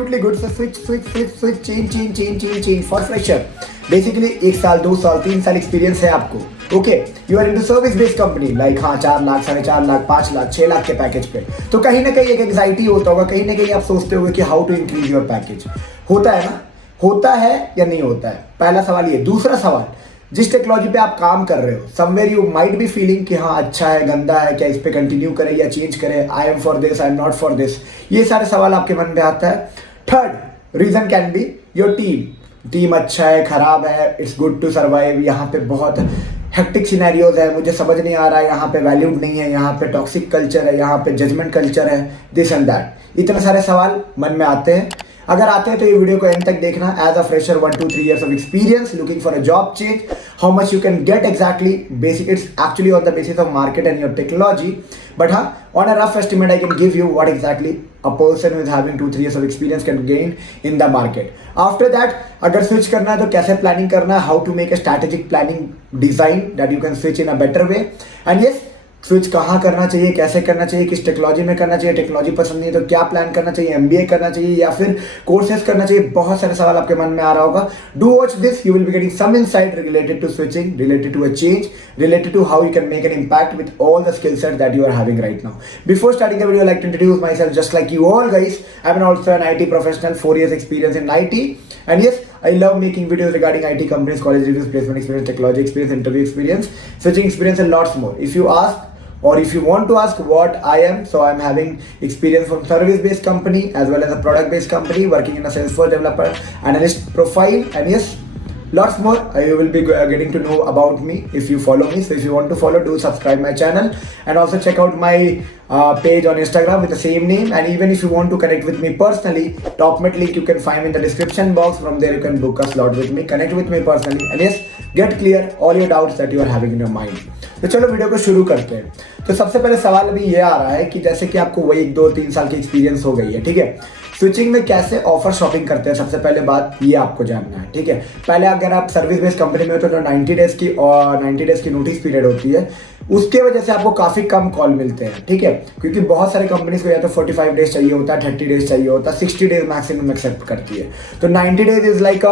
Absolutely good. So switch, change for fresher. Basically 1 साल 2 साल 3 साल एक्सपीरियंस है आपको. Okay, you are into service based company like 4 lakh 4.5 lakh 5 lakh 6 lakh के पैकेज पे. तो कहीं ना कहीं एक एंग्जाइटी होता होगा, कहीं ना कहीं आप सोचते होगे कि how to increase your package. होता है ना, होता है या नहीं होता है. पहला सवाल ये. दूसरा सवाल, जिस टेक्नोलॉजी पे आप काम कर रहे हो, somewhere you might be feeling कि हाँ अच्छा है, गंदा है, क्या इस पे कंटिन्यू करें या चेंज करें, I am for this, I am not for this. ये सारे सवाल आपके मन में आता है. Third reason can be your team अच्छा है, खराब है, इट्स गुड टू सर्वाइव, यहाँ पे बहुत हेक्टिक सिनेरियोज है, मुझे समझ नहीं आ रहा है, यहाँ पे वैल्यूड नहीं है, यहाँ पे टॉक्सिक कल्चर है, यहाँ पे जजमेंट कल्चर है, दिस एंड दैट. इतने सारे सवाल मन में आते हैं. अगर आते हैं तो ये वीडियो को एंड तक देखना. As a fresher 1 to 3 years of experience looking for a job change, how much you can get exactly, basic it's actually on the basis of market and your technology, but on a rough estimate I can give you what exactly a person who is having 2-3 years of experience can gain in the market. After that अगर switch करना है तो कैसे planning करना है, how to make a strategic planning design that you can switch in a better way. And yes, switch कहाँ करना चाहिए, कैसे करना चाहिए, किस टेक्नोलॉजी में करना चाहिए, टेक्नोलॉजी पसंद नहीं है तो क्या प्लान करना चाहिए, एमबीए करना चाहिए या फिर कोर्सेज करना चाहिए. बहुत सारे सवाल आपके मन में आ रहा होगा. Do watch this, you will be getting some insight related to switching, related to a change, related to how you can make an impact with all the skill set that you are having right now. Before starting the video, I like to introduce myself just like you all guys. I'm also an IT professional, 4 years experience in IT, and yes, I love making videos regarding IT companies, college reviews, placement experience, technology experience, interview experience, switching experience and lots more. If you ask or if you want to ask what I am, so I'm having experience from service based company as well as a product based company, working in a Salesforce developer analyst profile, and yes, lots more you will be getting to know about me if you follow me. So if you want to follow, do subscribe my channel and also check out my page on Instagram with the same name. And even if you want to connect with me personally, top mid link you can find in the description box. From there you can book a slot with me, connect with me personally, and yes, get clear all your doubts that you are having in your mind. तो चलो video को शुरू करते हैं. तो सबसे पहले सवाल अभी ये आ रहा है कि जैसे कि आपको वही 1-2-3 साल की एक्सपीरियंस हो गई है, ठीक है, स्विचिंग में कैसे ऑफर शॉपिंग करते हैं. सबसे पहले बात ये आपको जानना है, ठीक है. पहले अगर आप सर्विस बेस्ड कंपनी में हो तो 90 डेज की नोटिस पीरियड होती है, उसके वजह से आपको काफ़ी कम कॉल मिलते हैं, ठीक है, क्योंकि बहुत सारे कंपनीज को या तो 45 डेज चाहिए होता है, 30 डेज चाहिए होता है, 60 डेज मैक्सिमम एक्सेप्ट करती है. तो 90 डेज इज लाइक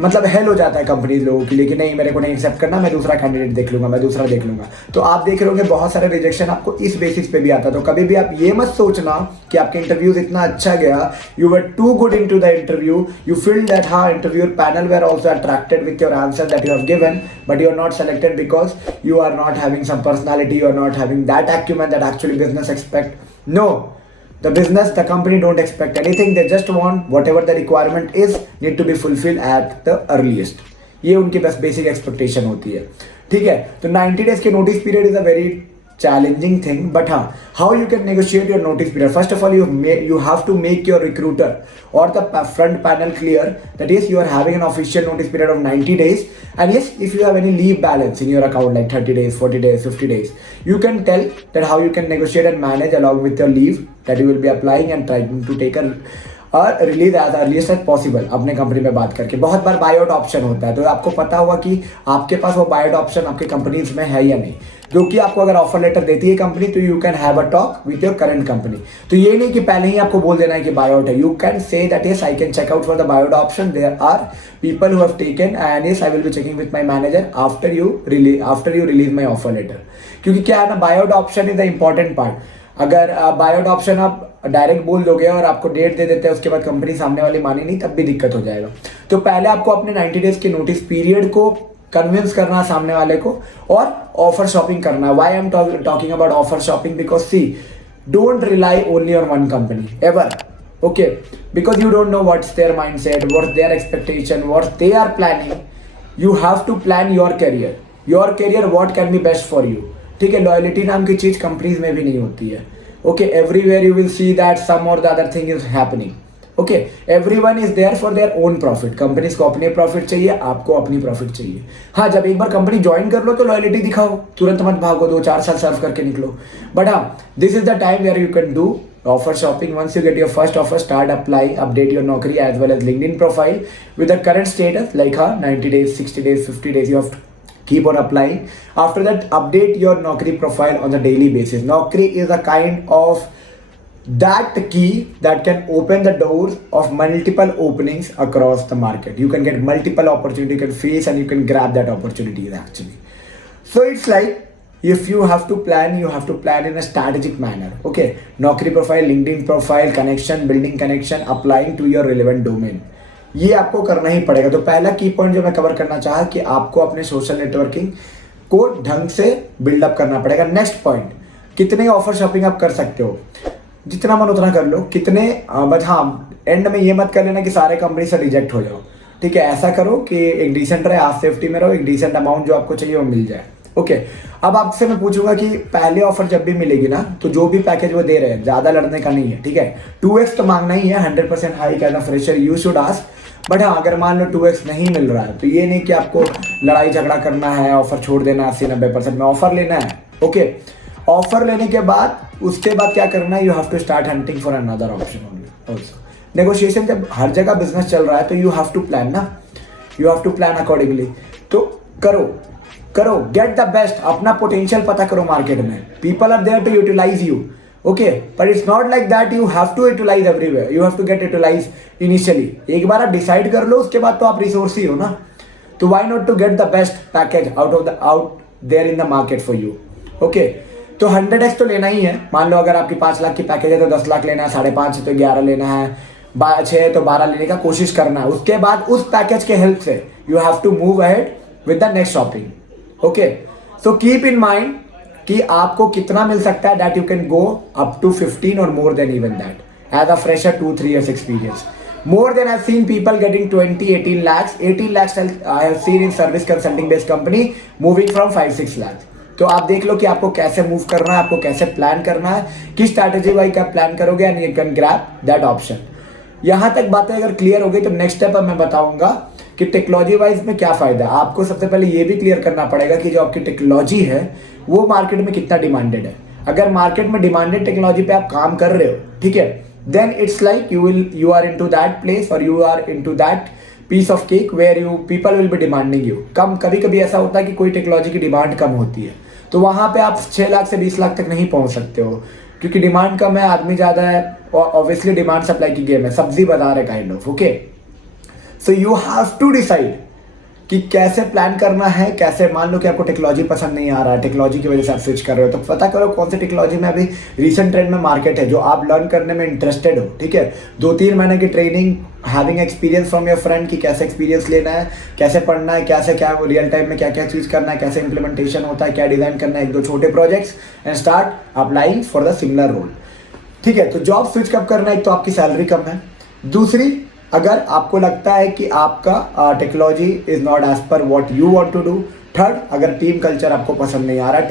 मतलब हेल हो जाता है कंपनी लोगों के लिए कि नहीं मेरे को नहीं एक्सेप्ट करना, मैं दूसरा कैंडिडेट देख लूंगा, मैं दूसरा देख लूंगा. तो आप देख रहे होंगे बहुत सारे रिजेक्शन आपको इस बेसिस पे भी आता है. तो कभी भी आप ये मत सोचना कि आपके इंटरव्यूज इतना अच्छा गया, you were too good in to the interview, you feel that हाँ interviewer panel were also attracted with your answer that you have given, but you are not selected because you are not having some personality, you are not having that acumen that actually business expect. No, the business, the company don't expect anything, they just want whatever the requirement is need to be fulfilled at the earliest. ये उनकी बस basic expectation होती है, ठीक है. तो 90 days के notice period is a very challenging thing, but how you can negotiate your notice period. First of all, you have to make your recruiter or the front panel clear that yes, you are having an official notice period of 90 days, and yes, if you have any leave balance in your account like 30 days 40 days 50 days, you can tell that how you can negotiate and manage along with your leave that you will be applying and trying to take a release as earliest as possible. अपने company में बात करके बहुत बार bye out option होता है, तो आपको पता होगा कि आपके पास वो बाय आउट ऑप्शन आपके कंपनीज में है या नहीं, क्योंकि आपको अगर ऑफर लेटर देती है कंपनी तो you can have a talk with your current company. तो ये नहीं कि पहले ही आपको बोल देना है कि बाय आउट है. You can say that yes I can check out for the buy out option, there are people who have taken, and yes I will be checking with my manager after you release my offer letter. क्योंकि क्या है ना, buy out option is the important part. अगर buy out option आप direct बोल दोगे और आपको डेट दे देते हैं, उसके बाद कंपनी सामने वाली मानी नहीं, तब भी दिक्कत हो जाएगा. तो पहले आपको अपने 90 डेज के नोटिस पीरियड को कन्विंस करना सामने वाले को और ऑफर शॉपिंग करना. Why I am talking about offer shopping, because see don't rely only on one company ever, okay, because you don't know what's their mindset, what's their expectation, what they are planning. You have to plan your career what can be best for you, ठीक है. Loyalty नाम की चीज companies में भी नहीं होती है, okay. Everywhere you will see that some or the other thing is happening, okay. Everyone is there for their own profit. Companies को अपने प्रॉफिट चाहिए, आपको अपनी प्रॉफिट चाहिए. हाँ, जब एक बार कंपनी ज्वाइन कर लो तो लॉयल्टी दिखाओ, तुरंत मत भागो, 2-4 साल सर्व करके निकलो. बट हाँ, this is the time where you can do offer shopping. Once you get your first offer, start applying, update your Naukri as well as LinkedIn profile with the current status like 90 days 60 days 50 days. You have to keep on applying. After that, update your Naukri profile on a daily basis. Naukri is a kind of that key that can open the doors of multiple openings across the market. You can get multiple opportunity, you can face and you can grab that opportunity actually. So it's like if you have to plan in a strategic manner. Okay, Naukri profile, LinkedIn profile, connection, building connection, applying to your relevant domain, ये आपको करना ही पड़ेगा. तो पहला की point जो मैं cover करना चाहा कि आपको अपने सोशल नेटवर्किंग को ढंग से बिल्डअप करना पड़ेगा. नेक्स्ट पॉइंट, कितने ऑफर शॉपिंग आप कर सकते हो, जितना मन उतना कर लो. कितने बट हाँ, एंड में ये मत कर लेना कि सारे कंपनी से रिजेक्ट हो जाओ. ठीक है, ऐसा करो कि एक डिसेंट रहे, आप सेफ्टी में रहो, एक डिसेंट अमाउंट जो आपको चाहिए वो मिल जाए. ओके, अब आपसे मैं पूछूंगा कि पहले ऑफर जब भी मिलेगी ना, तो जो भी पैकेज वो दे रहे हैं ज्यादा लड़ने का नहीं है. ठीक है, 2x तो मांगना ही है, 100% hike as a fresher you should ask. But हाँ, अगर मान लो 2x नहीं मिल रहा है तो ये नहीं कि आपको लड़ाई झगड़ा करना है, ऑफर छोड़ देना है 80-90% में, ऑफर लेना है. ओके, ऑफर लेने के बाद उसके बाद क्या करना है, you have to start hunting for another option only also. Negotiation जब हर जगह बिजनेस चल रहा है तो यू हैव टू प्लान ना, you have to plan accordingly. तो करो गेट द बेस्ट. अपना पोटेंशियल पता करो मार्केट में. People are there to utilize you. Okay, but it's not like that you have to utilize everywhere, you have to get utilize initially. एक बार आप decide कर लो, उसके बाद तो आप रिसोर्स ही हो ना. तो why not to get the best package out there in the market for you. Okay, तो 100x तो लेना ही है. मान लो अगर आपकी 5 लाख की पैकेज है तो 10 लाख लेना है, 5.5 है तो 11 लेना है, 6 है तो 12 लेने का कोशिश करना है. उसके बाद उस पैकेज के हेल्प से you have to move ahead with the next shopping. Okay, so keep in mind कि आपको कितना मिल सकता है, that you can go up to 15 और more than even that as a fresher 2-3 years experience. More than I've seen people getting 20-18 lakhs. 18 lakhs I have seen in service consulting based company moving from 5-6 lakhs. तो आप देख लो कि आपको कैसे move करना है, आपको कैसे प्लान करना है, किस स्ट्रैटेजी वाइज आप प्लान करोगे and you can grab that option. यहाँ तक बातें अगर क्लियर हो गई तो नेक्स्ट स्टेप मैं बताऊंगा कि टेक्नोलॉजी वाइज में क्या फायदा है. आपको सबसे पहले ये भी क्लियर करना पड़ेगा कि जो आपकी टेक्नोलॉजी है वो मार्केट में कितना डिमांडेड है. अगर मार्केट में डिमांडेड टेक्नोलॉजी पे आप काम कर रहे हो, ठीक है, then it's like you are into that place or you are into that piece of cake where people will be demanding you. कभी कभी ऐसा होता है कि कोई टेक्नोलॉजी की डिमांड कम होती है, तो वहां पे आप 6 लाख से 20 लाख तक नहीं पहुंच सकते हो, क्योंकि डिमांड कम है, आदमी ज्यादा है, और ऑब्वियसली डिमांड सप्लाई की गेम है, सब्जी बाजार है kind of. Okay, so you have to decide कि कैसे प्लान करना है. कैसे, मान लो कि आपको टेक्नोलॉजी पसंद नहीं आ रहा है, टेक्नोलॉजी की वजह से आप स्विच कर रहे हो, तो पता करो कौन सी टेक्नोलॉजी में अभी रिसेंट ट्रेंड में मार्केट है जो आप लर्न करने में इंटरेस्टेड हो. ठीक है, 2-3 महीने की training, having experience from your friend कि कैसे एक्सपीरियंस लेना है, कैसे पढ़ना है, कैसे क्या रियल टाइम में क्या क्या चीज़ करना है, कैसे इंप्लीमेंटेशन होता है, क्या डिजाइन करना है, 1-2 छोटे projects and start applying for the similar role. ठीक है, तो जॉब स्विच कब करना है, एक तो आपकी सैलरी कम है, दूसरी अगर आपको लगता है कि आपका technology is not as per what you want to do, third अगर टीम कल्चर आपको पसंद नहीं आ रहा है,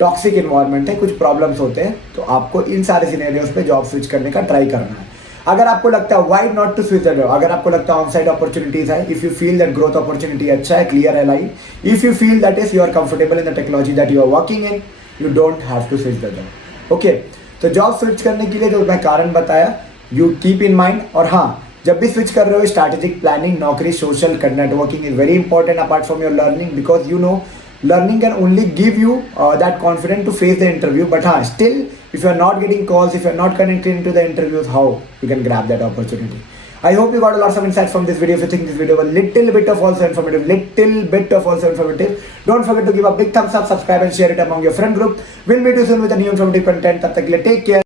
टॉक्सिक इन्वायरमेंट है, कुछ प्रॉब्लम्स होते हैं, तो आपको इन सारे सिनेरियोज पे जॉब स्विच करने का ट्राई करना है. अगर आपको लगता है why not to switch the job, अगर आपको लगता है ऑन साइड अपॉर्चुनिटीज है, if you feel that growth opportunity अच्छा है, क्लियर है line, if you feel that is you are comfortable in the technology that you are working in, you don't have to switch the job. Okay, तो job switch करने के लिए जो मैं कारण बताया, यू कीप इन माइंड. और हाँ, जब भी स्विच कर रहे हो, स्ट्रैटेजिक प्लानिंग, नौकरी, social networking is very important apart from your learning, because you know learning can only give you that confidence to face the interview. But still, if you are not getting calls, if you are not connected into the interviews, how you can grab that opportunity? I hope you got a lot of insights from this video. If you think this video was little bit of also informative, don't forget to give a big thumbs up, subscribe and share it among your friend group. We'll meet you soon with a new informative content. Tab tak ke liye take care.